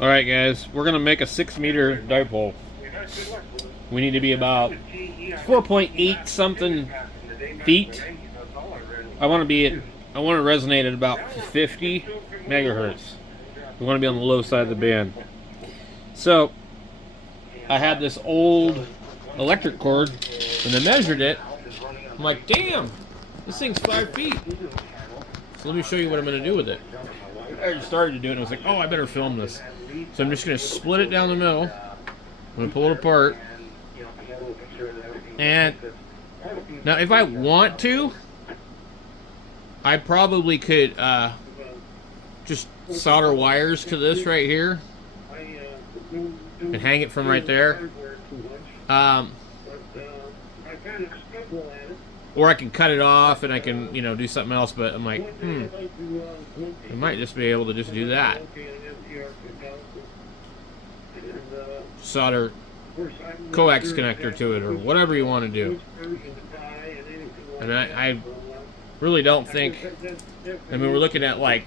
Alright guys, we're going to make a 6-meter dipole. We need to be about 4.8 something feet. I want to resonate at about 50 megahertz. We want to be on the low side of the band. So, I had this old electric cord, and I measured it. I'm like, damn, this thing's 5 feet. So let me show you what I'm going to do with it. I already started to do it, and I was like, oh, I better film this. So I'm just going to split it down the middle. I'm going to pull it apart. And now if I want to, I probably could just solder wires to this right here and hang it from right there. Or I can cut it off and I can, you know, do something else, but I'm like, I might just be able to just do that. Solder coax connector to it or whatever you want to do. And I really don't think, I mean, we're looking at like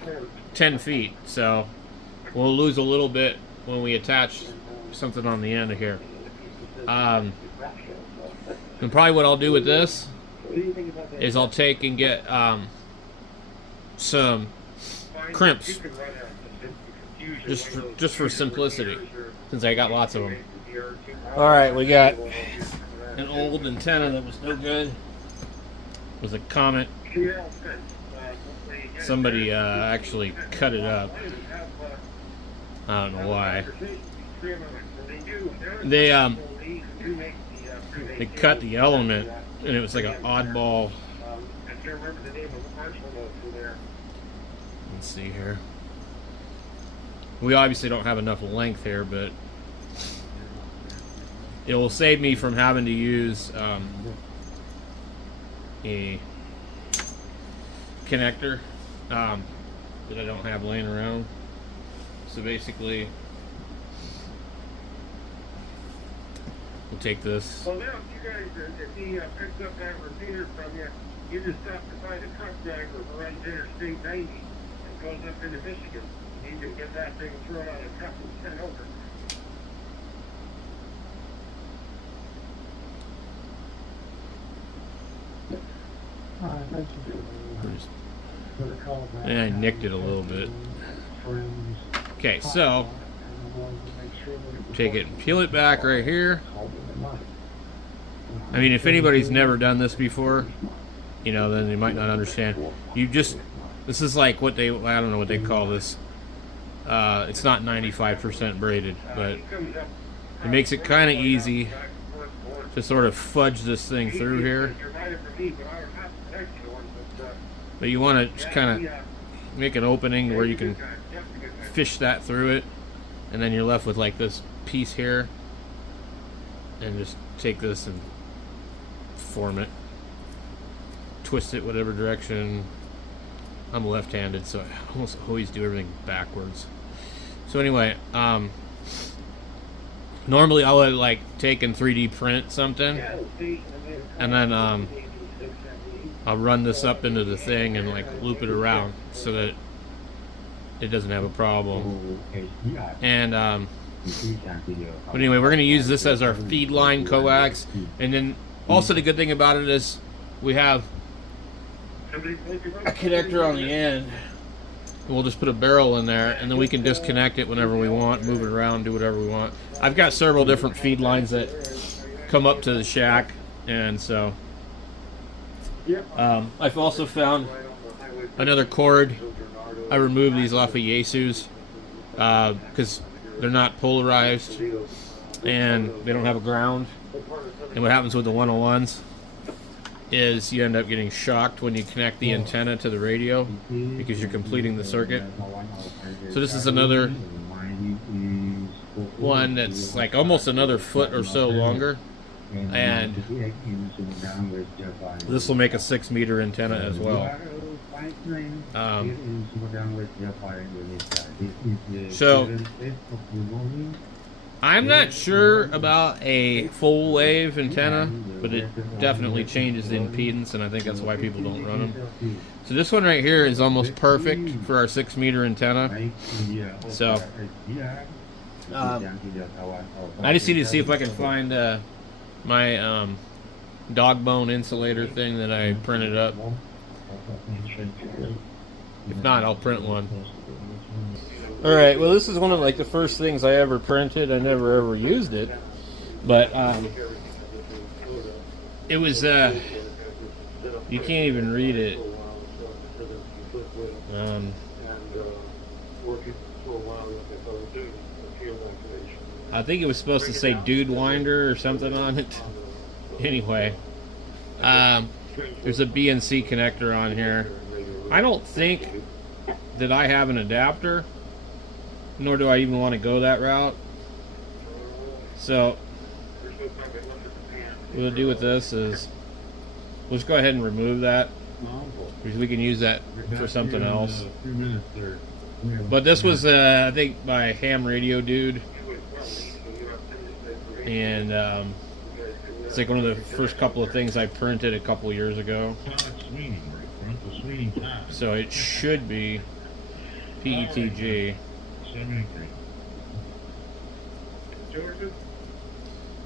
10 feet, so we'll lose a little bit when we attach something on the end of here. And probably what I'll do with this is I'll take and get some crimps just for simplicity, since I got lots of them. Alright, we got an old antenna that was no good. It was a Comet. Somebody actually cut it up. I don't know why. They cut the element, and it was like an oddball. Let's see here. We obviously don't have enough length here, but it will save me from having to use a connector that I don't have laying around. So basically, we'll take this. Well, now, if you guys, if he picks up that repeater from you, you just stop to find a truck driver who runs Interstate 90 and goes up into Michigan. You can get that thing thrown on a truck and sent over. And I nicked it a little bit. Okay, so take it and peel it back right here. I mean, if anybody's never done this before, you know, then they might not understand. You just, this is like what they, I don't know what they call this. It's not 95% braided, but it makes it kind of easy to sort of fudge this thing through here. But you want to kind of make an opening where you can fish that through it, and then you're left with like this piece here, and just take this and form it, twist it whatever direction. I'm left-handed, so I almost always do everything backwards. So anyway, normally I'll like take and 3D print something, and then I'll run this up into the thing and like loop it around so that it doesn't have a problem. And but anyway, we're going to use this as our feed line coax. And then also the good thing about it is we have a connector on the end. We'll just put a barrel in there, and then we can disconnect it whenever we want, move it around, do whatever we want. I've got several different feed lines that come up to the shack, and so I've also found another cord. I removed these off of Yaesu's because they're not polarized and they don't have a ground. And what happens with the 101s is you end up getting shocked when you connect the antenna to the radio because you're completing the circuit. So this is another one that's like almost another foot or so longer, and this will make a 6-meter antenna as well. So I'm not sure about a full wave antenna, but it definitely changes the impedance, and I think that's why people don't run them. So this one right here is almost perfect for our 6-meter antenna. So I just need to see if I can find my dog bone insulator thing that I printed up. If not, I'll print one. Alright, well this is one of like the first things I ever printed. I never ever used it. But it was you can't even read it. I think it was supposed to say Dude Winder or something on it. Anyway, there's a BNC connector on here. I don't think that I have an adapter, nor do I even want to go that route. So what we'll do with this is we'll just go ahead and remove that, because we can use that for something else. But this was I think by Ham Radio Dude, and it's like one of the first couple of things I printed a couple years ago. So it should be PETG.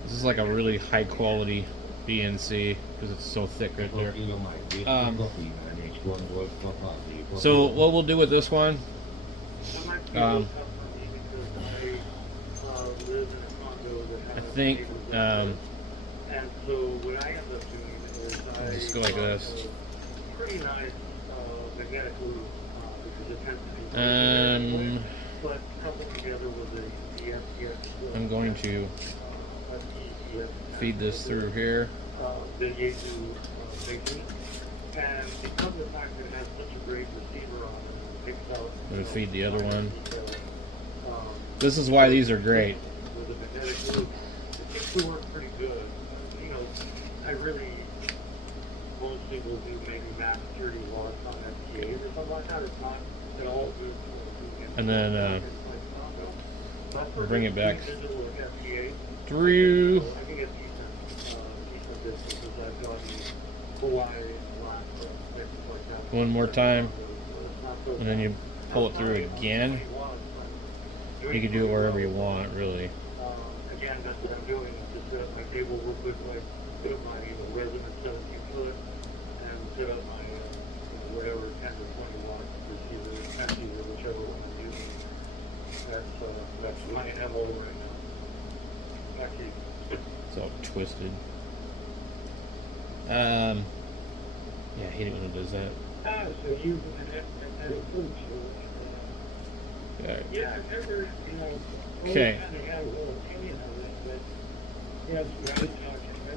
This is like a really high quality BNC because it's so thick right there. So what we'll do with this one, I think just go like this. I'm going to feed this through here. I'm going to feed the other one. This is why these are great. Most people do maybe max 30 watts on FTA or something like that. It's not at all good. And then we'll bring it back through. One more time, and then you pull it through again. You can do it wherever you want, really. Again, that's what I'm doing. Just my cable real quick, like put up my resonance 17 foot and set up my whatever 10 to 20 watt receiver, transceiver, whichever one I'm using. That's my MO right now. Actually, it's all twisted. Yeah, I hate it when it does that. So you yeah, I've never, okay. Had a little opinion of it, but yes,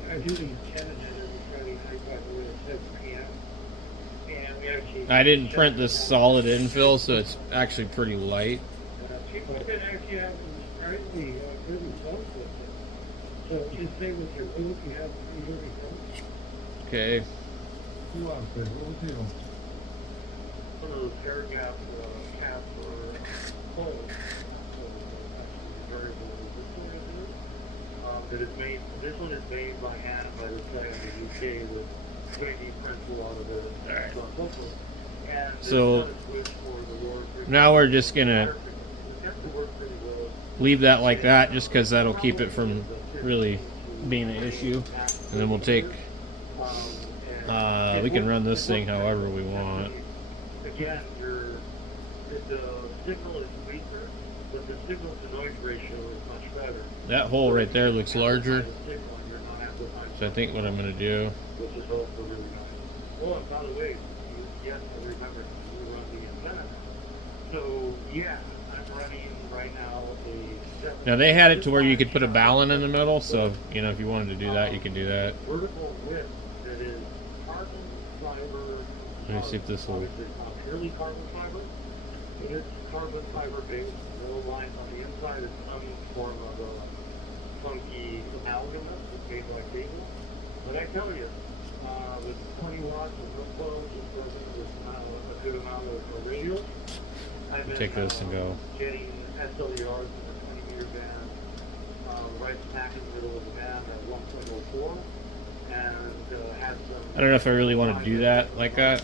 I do these tennis every Friday night, by the way, at 7 p.m. And we actually. I didn't print this solid infill, so it's actually pretty light. People can actually have some surprisingly good results with it. So just say with your boot, you have good results. Okay. One of those air gap caps or closed. So variable that is made. This one is made by hand by the guy in the UK with 3D prints a lot of it. Right. And so now we're just gonna leave that like that, just because that'll keep it from really being an issue, and then we'll take. We can run this thing however we want. Again, the signal is weaker, but the signal to noise ratio is much better. That hole right there looks larger, so I think what I'm going to do. Which is also really nice. Oh, and by the way, yes, I remember you run the antenna. So yeah, I'm running right now a. Now they had it to where you could put a balun in the middle, so you know if you wanted to do that, you can do that. Vertical width that is carbon fiber. Let me see if this will. It's not purely carbon fiber. It is carbon fiber based. No lines on the inside. It's some form of a funky amalgam that's made by cable. But I tell you, with 20 watts of no flow, just with a good amount of radial. I've been, take this and go. Getting SLERs in the 20-meter band right smack in the middle of the band at 1.04, and had some. I don't know if I really want to do that like that,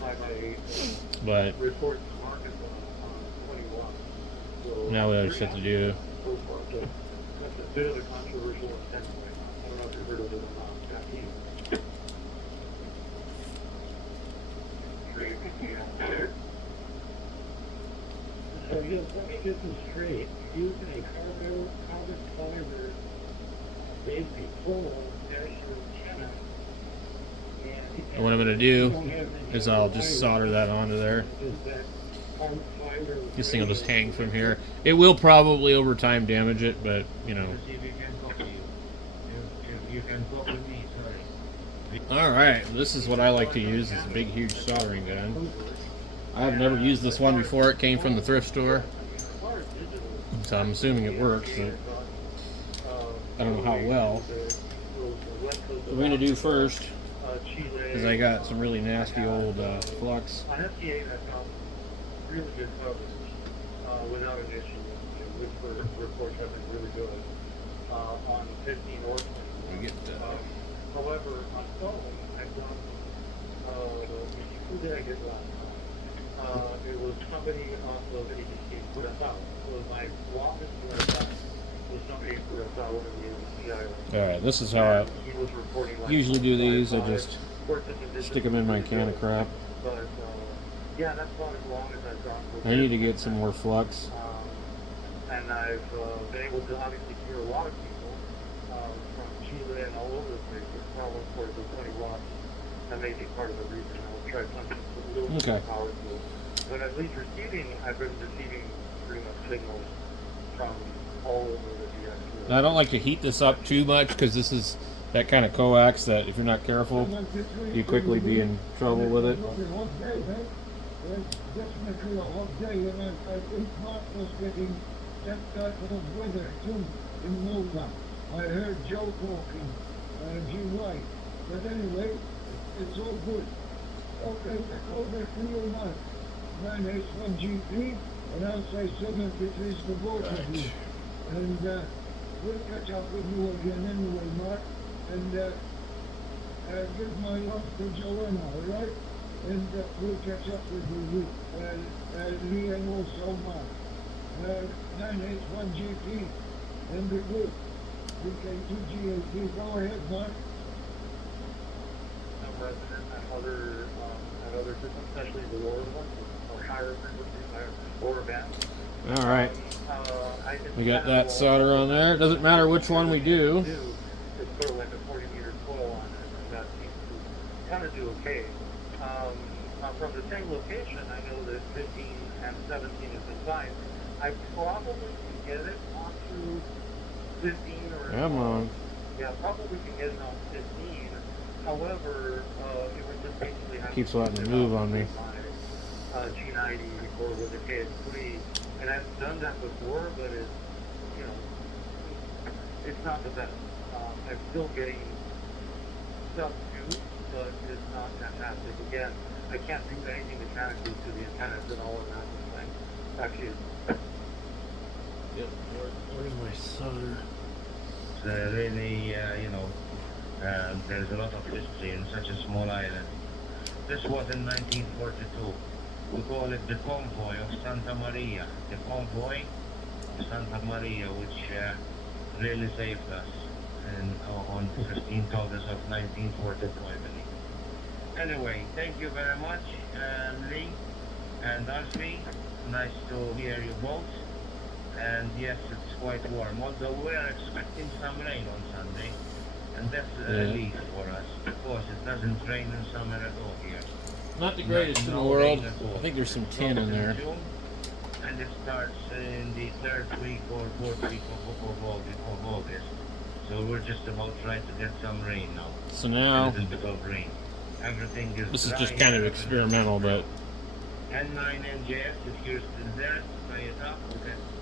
but Reports market on 20 watts. So now we have shit to do. so far, so that's a bit of a controversial intent right now. I don't know if you've heard of it or not. So yes, let me get this straight. Using a carbon fiber basically pole as your antenna. And what I'm going to do is I'll just solder that onto there. This thing will just hang from here. It will probably over time damage it, but you know. Alright, this is what I like to use, this big huge soldering gun. I've never used this one before. It came from the thrift store, so I'm assuming it works, but I don't know how well. What we're going to do first is I got some really nasty old flux. On FTA, that found really good coverage without an issue, which reports have been really good on 15 or 20. We get however, on phone, I've done, who did I get last time? It was somebody off of ABC Curacao. So my longest Curacao was somebody in Curacao in the CI. Alright, this is how I usually do these. I just stick them in my can of crap. But, yeah, that's about as long as I've gone. I need to get some more flux. And I've been able to obviously cure a lot of people from Chile and all over the place with problems for the 20 watts. That may be part of the reason. I will try something a little bit more powerful. But at least I've been receiving pretty much signals from all over the US. I don't like to heat this up too much because this is that kind of coax that if you're not careful, you quickly be in trouble with it. Definitely a hot day, and I think Mark was getting that type of weather too in Malta. I heard Joe talking, and you're right. But anyway, it's all good. Okay, over to you now. My name's GP, and I'll say 73 to both of you. And we'll catch up with you again anyway, Mark. And give my love to Joanna, all right? And we'll catch up with you, Lee and also Mark. 981GP, and be good. VK2GAP, go ahead, Mark. I'm resident at other systems, especially the lower ones, or higher frequency, lower bands. Alright, we got that solder on there. It doesn't matter which one we do. It's sort of like a 40-meter coil on it, and that seems to kind of do okay. From the same location, I know that 15 and 17 has been signed. I probably can get it onto 15 or... Come on. Yeah, probably can get it on 15. However, it would just basically have keeps letting it move on me. My G90 or with a KS3, and I've done that before, but it's, you know, it's not the best. I'm still getting stuff too, but it's not fantastic. Again, I can't do anything mechanically to the antennas and all of that thing. Actually, Where's my solder? It's really, there's a lot of history in such a small island. This was in 1942. We call it the convoy of Santa Maria. The convoy of Santa Maria, which really saved us on 15th August of 1942, I believe. Anyway, thank you very much, Lee and Ashley. Nice to hear you both. And yes, it's quite warm, although we are expecting some rain on Sunday. And that's a relief for us, because it doesn't rain in summer at all here. Not the greatest in the world. I think there's some tin in there. And it starts in the third week or fourth week of August. So we're just about trying to get some rain now. So now, a little bit of rain. Everything is this is dry just kind of here. experimental, but N9NJS, if you're still there, play it up.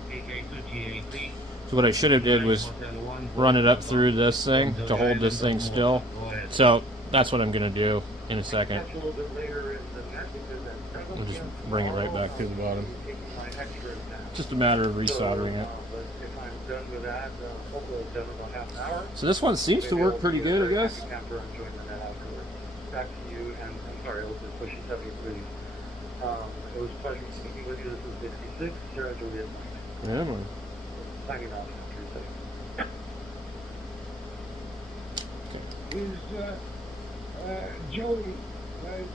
AK2GAP. so what I should have did was run it up through this thing to hold this thing still. So that's what I'm going to do in a second. We'll just bring it right back to the bottom. Just a matter of resoldering it. done with that. Hopefully it's done in about half an hour. So this one seems to work pretty good, I guess. After I'm joining that afterwards. Back to you, and I'm sorry, it was just pushing 73. It was a pleasure speaking with you. This is 66. Sierra Juliet. Yeah, man. Signing off. Is Joey,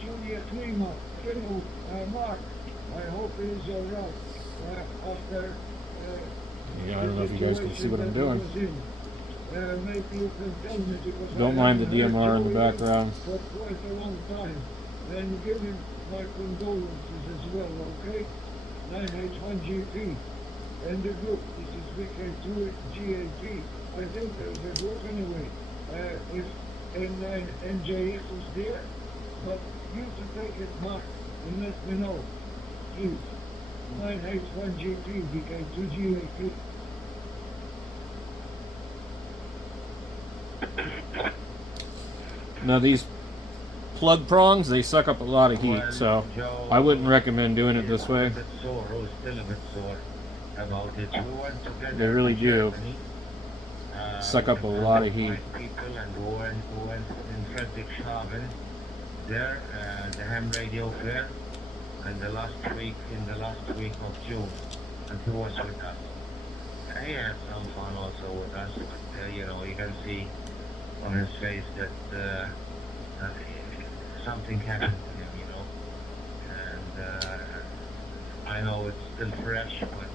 Juliet Lima, Mark. I hope he's all right. After Yeah, I don't know if you guys can see what I'm doing. Maybe you can tell me, because Don't mind the DMR in the background. For quite a long time. And give him my condolences as well, okay? 9H1GP. And the group, this is VK2GAP. I think there's a group anyway. If N9NJS is there, but you to take it, Mark, and let me know, please. 9H1GP, VK2GAP. Now these plug prongs, they suck up a lot of heat, so I wouldn't recommend doing it this way. They really do suck up a lot of heat. People and went in Friedrichshafen there, the ham radio fair, and in the last week of June, and he was with us. He had some fun also with us, but you know, you can see on his face that something happened to him, you know, and I know it's still fresh, but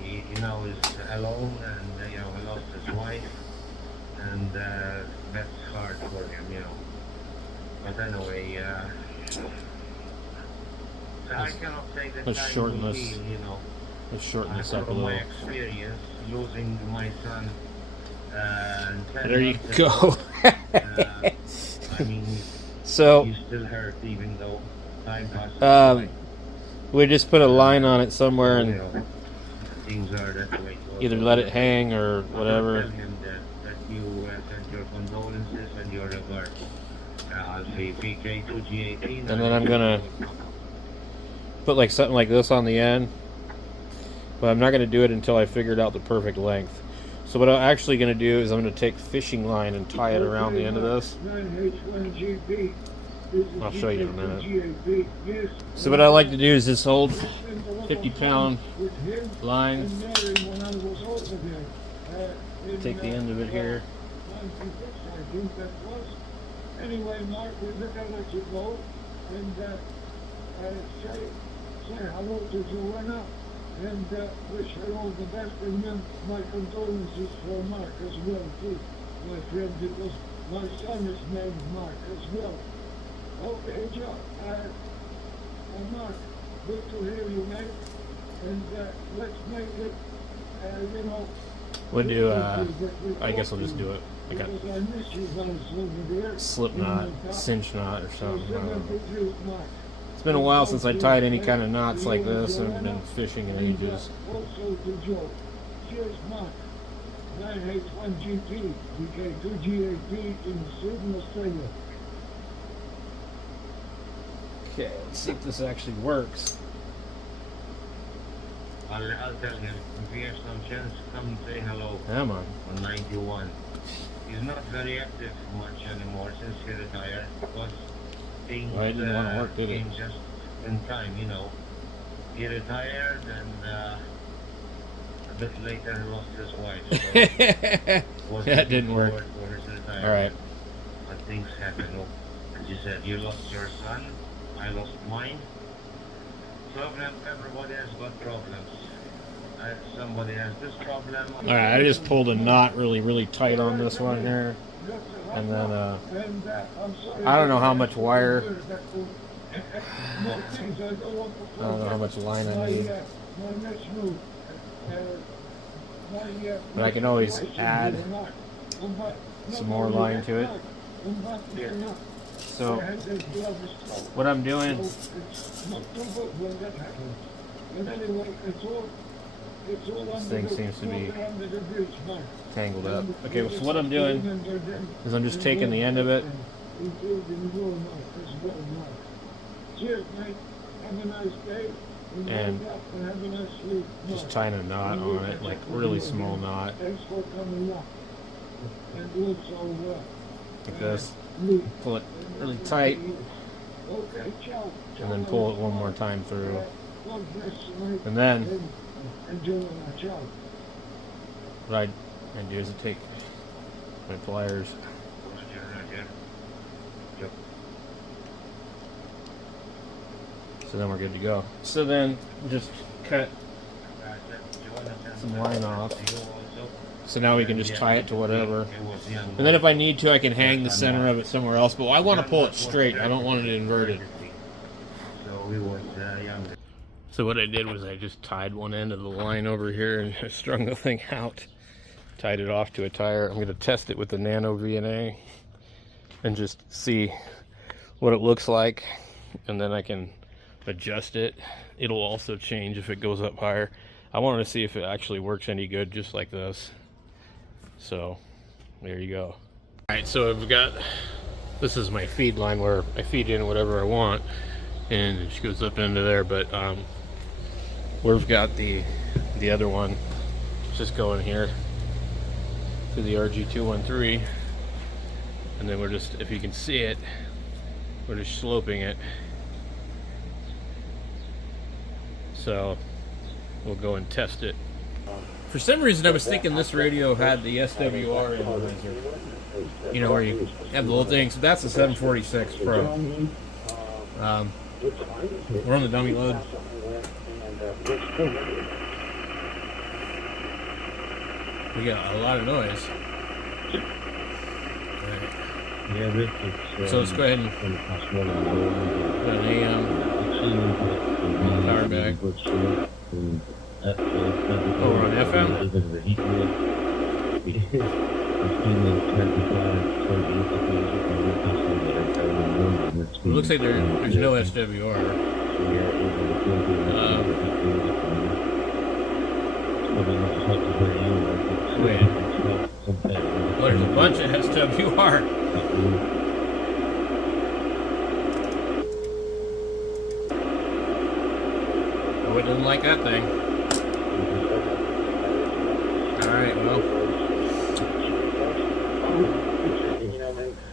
he now is alone, and you know, he lost his wife, and that's hard for him, you know. But anyway, so I cannot say that Let's shorten will this. be, you know, Let's shorten this up a from my little. experience losing my son. There you months go. ago, I mean, So you still hurt even though time passes by. we just put a line on it somewhere You and know, things are that way. So either let it hang or whatever. Tell him that you send your condolences and your regards. I'll say PK2G18. And then I'm gonna put like something like this on the end, but I'm not gonna do it until I figured out the perfect length. So what I'm actually gonna do is I'm gonna take fishing line and tie it around the end of this. I'll show you in a minute. So what I like to do is just hold 50-pound line, take the end of it here. Anyway, Mark, we're going to let you go and say hello to Joanna and wish her all the best. And then my condolences for Mark as well, too, my friend, because my son is named Mark as well. Okay, Joe, Mark, good to hear you, mate. And let's make it, you know. We'll do, I guess I'll just do it. I got slip knot, cinch knot or something. I don't know. It's been a while since I tied any kind of knots like this, and I've been fishing in ages. Also to Joe. Cheers, Mark. 9H1GP, VK2GAP in Sydney, Australia. Okay, let's see if this actually works. I'll tell him, if he has some chance, come and say hello. Come on. On 91. He's not very active much anymore since he retired, because things Well, he didn't want to work, did he? came just in time, you know. He retired, and a bit later he lost his wife. So That didn't work. For his retirement. All right. But things happen. As you said, you lost your son, I lost mine. Everybody has got problems. Somebody has this problem. All right, I just pulled a knot really tight on this one here, and then I don't know how much wire. I don't know how much line I need, but I can always add some more line to it. So what I'm doing, this thing seems to be tangled up. Okay, so what I'm doing is I'm just taking the end of it. Cheers, mate. Have a nice day. and just tying a knot on it, like really small knot, Thanks for coming up and doing so well. like this. Pull it really tight, Okay, ciao. and then pull it one more time through. God bless you. And then Enjoy ciao. what I do is I take my pliers, so then we're good to go. So then just cut some line off. So now we can just tie it to whatever. And then if I need to, I can hang the center of it somewhere else. But I want to pull it straight. I don't want it inverted. So what I did was I just tied one end of the line over here and I strung the thing out. Tied it off to a tire. I'm going to test it with the Nano VNA and just see what it looks like. And then I can adjust it. It'll also change if it goes up higher. I wanted to see if it actually works any good just like this. So there you go. Alright, so I've got, this is my feed line where I feed in whatever I want and it just goes up into there, but we've got the other one just going here to the RG213, and then we're just, if you can see it, we're just sloping it. So we'll go and test it. For some reason I was thinking this radio had the SWR analyzer, you know, where you have the little thing. So that's the 746 Pro. We're on the dummy load. We got a lot of noise. Right. So let's go ahead and put an AM power back. Oh, we're on FM? It looks like there's no SWR. Wait. Well, there's a bunch of SWR. Oh, it doesn't like that thing. Alright, well.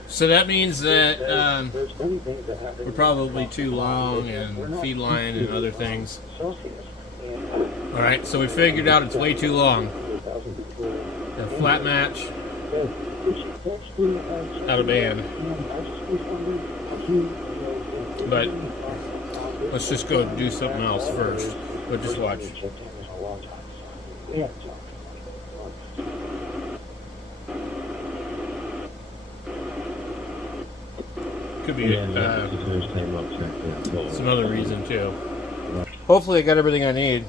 So that means that we're probably too long and feed line and other things. Alright, so we figured out it's way too long. A flat match. Out of band. But let's just go do something else first. But just watch. Could be some other reason too. Hopefully I got everything I need.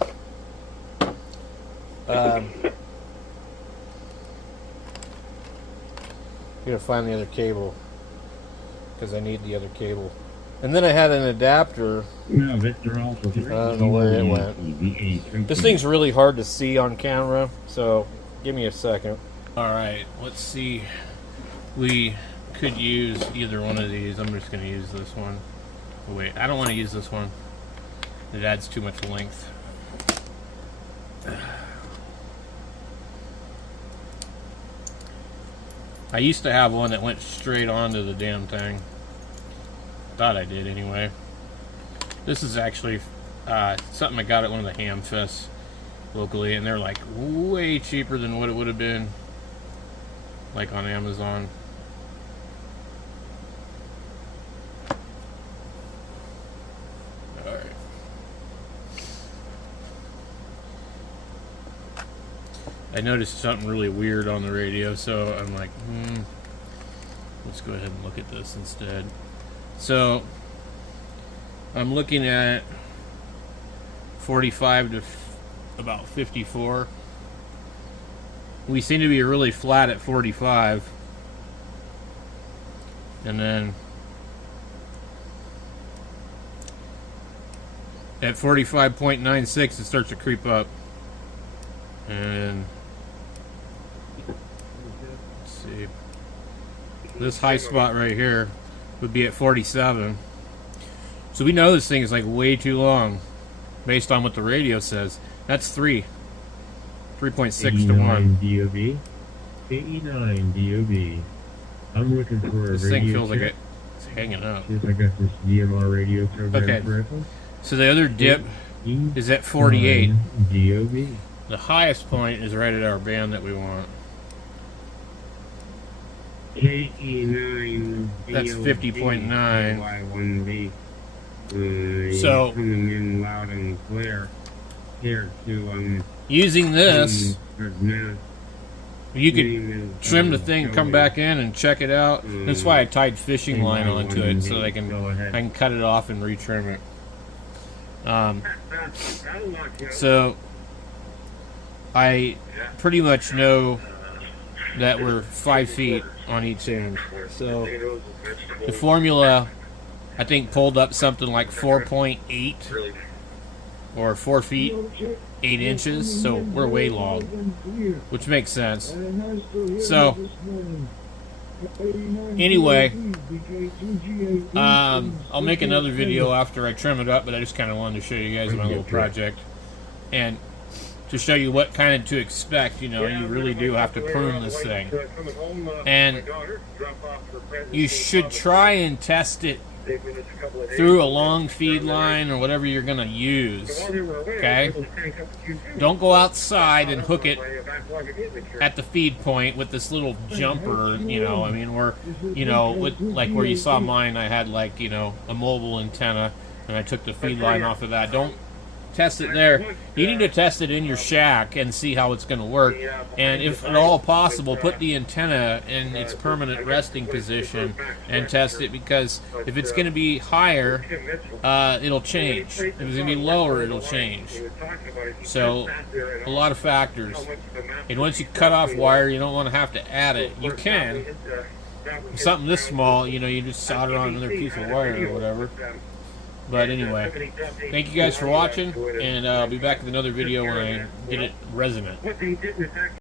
I'm gonna find the other cable because I need the other cable. And then I had an adapter. I don't know where it went. This thing's really hard to see on camera, so give me a second. Alright, let's see. We could use either one of these. I'm just going to use this one. Oh, wait, I don't want to use this one. It adds too much length. I used to have one that went straight onto the damn thing. Thought I did anyway. This is actually something I got at one of the ham fests locally, and they're like way cheaper than what it would have been like on Amazon. Alright. I noticed something really weird on the radio, so I'm like, let's go ahead and look at this instead. So I'm looking at 45 to about 54. We seem to be really flat at 45, and then at 45.96 it starts to creep up, and let's see, this high spot right here would be at 47. So we know this thing is like way too long. based on what the radio says. That's 3.6 to 1. DOB. 89 DOB. I'm looking for a This radio thing feels like check. it's hanging up. See if I got this DMR radio program Okay. correctly. So the other dip is at 48. DOB. The highest point is right at our band that we want. KE9. That's 50.9. Y1B. So- coming in loud and clear here to Using this, now. you could trim the thing, come back in, and check it out. That's why I tied fishing line onto it, so I can cut it off and retrim it. So I pretty much know that we're 5 feet on each end. So the formula, I think, pulled up something like 4.8 or 4 feet 8 inches. So we're way long, which makes sense. So anyway, I'll make another video after I trim it up, but I just kind of wanted to show you guys my little project and to show you what kind of to expect. You know, you really do have to prune this thing, and you should try and test it through a long feed line or whatever you're going to use. Okay, don't go outside and hook it at the feed point with this little jumper. You know, I mean, with like where you saw mine, I had like, you know, a mobile antenna, and I took the feed line off of that. Don't test it there. You need to test it in your shack and see how it's going to work. And if at all possible, put the antenna in its permanent resting position and test it, because if it's going to be higher, it'll change. If it's going to be lower, it'll change. So a lot of factors. And once you cut off wire, you don't want to have to add it. You can. Something this small, you know, you just solder on another piece of wire or whatever. But anyway, thank you guys for watching, and I'll be back with another video when I get it resonant.